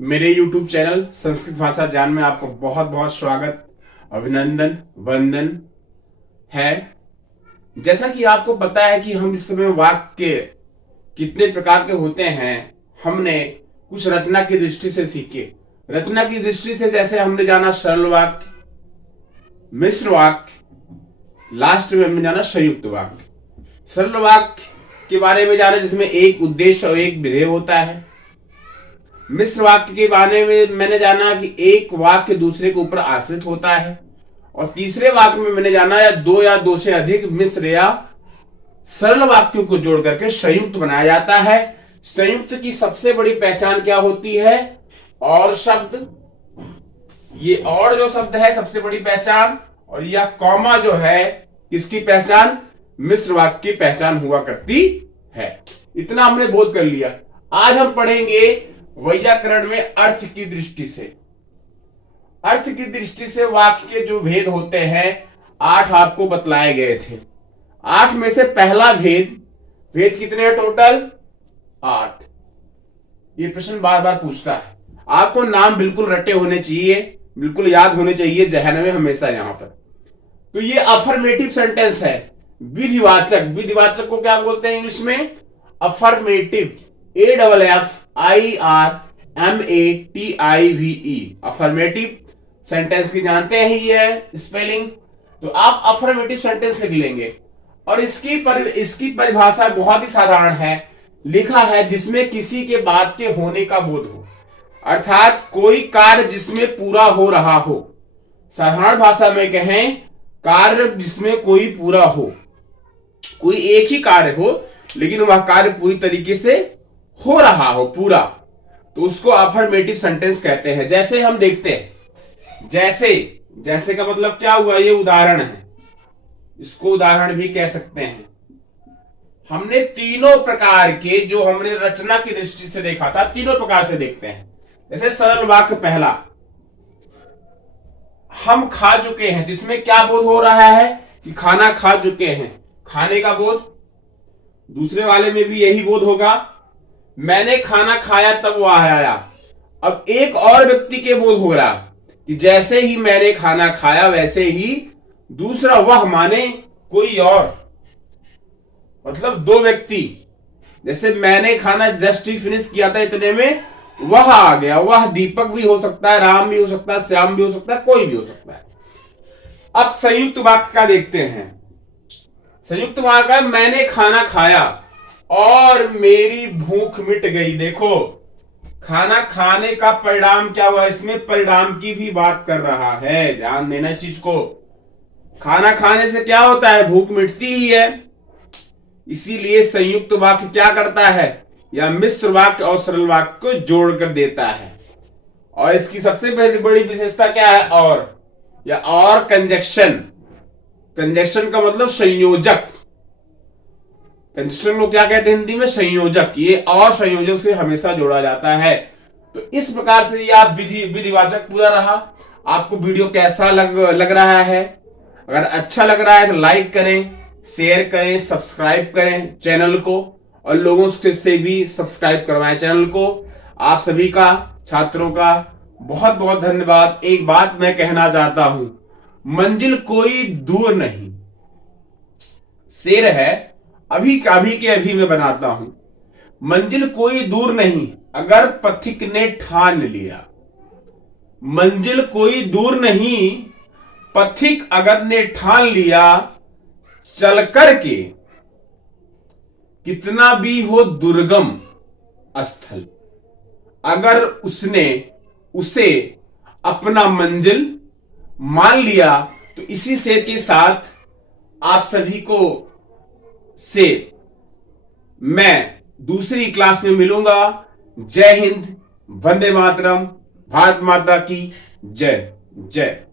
मेरे YouTube channel Sanskrit भाषा ज्ञान में आपको बहुत बहुत स्वागत, अभिनंदन, वंदन है। जैसा कि आपको पता है कि हम इस समय वाक्य कितने प्रकार के होते हैं, हमने कुछ रचना की दृष्टि से सीखे। रचना की दृष्टि से जैसे हमने जाना सरल वाक्य, मिश्र वाक्य, लास्ट में हमने जाना संयुक्त वाक्य। सरल वाक्य के बारे में जाना जिसमें एक उद्देश्य और एक विधेय होता है। मिश्र वाक्य के बारे में मैंने जाना कि एक वाक्य दूसरे के ऊपर आश्रित होता है। और तीसरे वाक्य में मैंने जाना या दो से अधिक मिश्र या सरल वाक्यों को जोड़ करके संयुक्त बनाया जाता है। संयुक्त की सबसे बड़ी पहचान क्या होती है? और शब्द, ये और जो शब्द है सबसे बड़ी पहचान, और यह कॉमा जो है किसकी पहचान? मिश्र वाक्य की पहचान हुआ करती है। इतना हमने बोध कर लिया। आज हम पढ़ेंगे वैयाकरण में अर्थ की दृष्टि से। अर्थ की दृष्टि से वाक्य के जो भेद होते हैं 8 आपको बतलाए गए थे। 8 में से पहला भेद कितने हैं टोटल? 8। ये प्रश्न बार बार पूछता है। आपको नाम बिल्कुल रटे होने चाहिए, बिल्कुल याद होने चाहिए जहन में हमेशा यहां पर। तो ये अफर्मेटिव सेंटेंस है। विधिवाचक को क्या बोलते हैं इंग्लिश में? अफर्मेटिव। AFFIRMATIVE अफर्मेटिव सेंटेंस की जानते हैं ही है स्पेलिंग। तो आप अफर्मेटिव सेंटेंस लिख लेंगे। और इसकी परिभाषा बहुत ही साधारण है। लिखा है जिसमें किसी के बात के होने का बोध हो, अर्थात कोई कार्य जिसमें पूरा हो रहा हो। साधारण भाषा में कहें कार्य जिसमें कोई पूरा हो, कोई एक ही कार्य हो लेकिन वह कार्य पूरी तरीके से हो रहा हो पूरा, तो उसको अफर्मेटिव सेंटेंस कहते हैं। जैसे हम देखते हैं, जैसे का मतलब क्या हुआ? ये उदाहरण है, इसको उदाहरण भी कह सकते हैं। हमने तीनों प्रकार के जो हमने रचना की दृष्टि से देखा था, तीनों प्रकार से देखते हैं। जैसे सरल वाक्य पहला, हम खा चुके हैं, जिसमें क्या बोध हो रहा है कि खाना खा चुके हैं, खाने का बोध। दूसरे वाले में भी यही बोध होगा, मैंने खाना खाया तब वह आया। अब एक और व्यक्ति के बोध हो रहा कि जैसे ही मैंने खाना खाया वैसे ही दूसरा वह माने कोई और, मतलब दो व्यक्ति। जैसे मैंने खाना जस्ट ही फिनिश किया था इतने में वह आ गया। वह दीपक भी हो सकता है, राम भी हो सकता है, श्याम भी हो सकता है, कोई भी हो सकता है। अब संयुक्त वाक्य का देखते हैं। संयुक्त वाक्य, मैंने खाना खाया और मेरी भूख मिट गई। देखो खाना खाने का परिणाम क्या हुआ, इसमें परिणाम की भी बात कर रहा है, ध्यान देना इस चीज को। खाना खाने से क्या होता है? भूख मिटती ही है। इसीलिए संयुक्त वाक्य क्या करता है? या मिश्र वाक्य और सरल वाक्य को जोड़कर देता है। और इसकी सबसे बड़ी विशेषता क्या है? और कंजक्शन। कंजक्शन का मतलब संयोजक। कंजक्शन को क्या कहते हैं हिंदी में? संयोजक। ये और संयोजक से हमेशा जोड़ा जाता है। तो इस प्रकार से ये आप विधिवाचक पूरा रहा। आपको वीडियो कैसा लग रहा है? अगर अच्छा लग रहा है तो लाइक करें, शेयर करें, सब्सक्राइब करें चैनल को, और लोगों से भी सब्सक्राइब करवाएं चैनल को। आप सभी का, छात्रों का बहुत बहुत धन्यवाद। एक बात मैं कहना चाहता हूं, मंजिल कोई दूर नहीं। शेर है, अभी के अभी मैं बनाता हूं। मंजिल कोई दूर नहीं अगर पथिक ने ठान लिया। मंजिल कोई दूर नहीं, पथिक अगर ने ठान लिया। चल करके कितना भी हो दुर्गम स्थल, अगर उसे अपना मंजिल मान लिया। तो इसी शेर के साथ आप सभी को से मैं दूसरी क्लास में मिलूंगा। जय हिंद, वंदे मातरम, भारत माता की जय जय।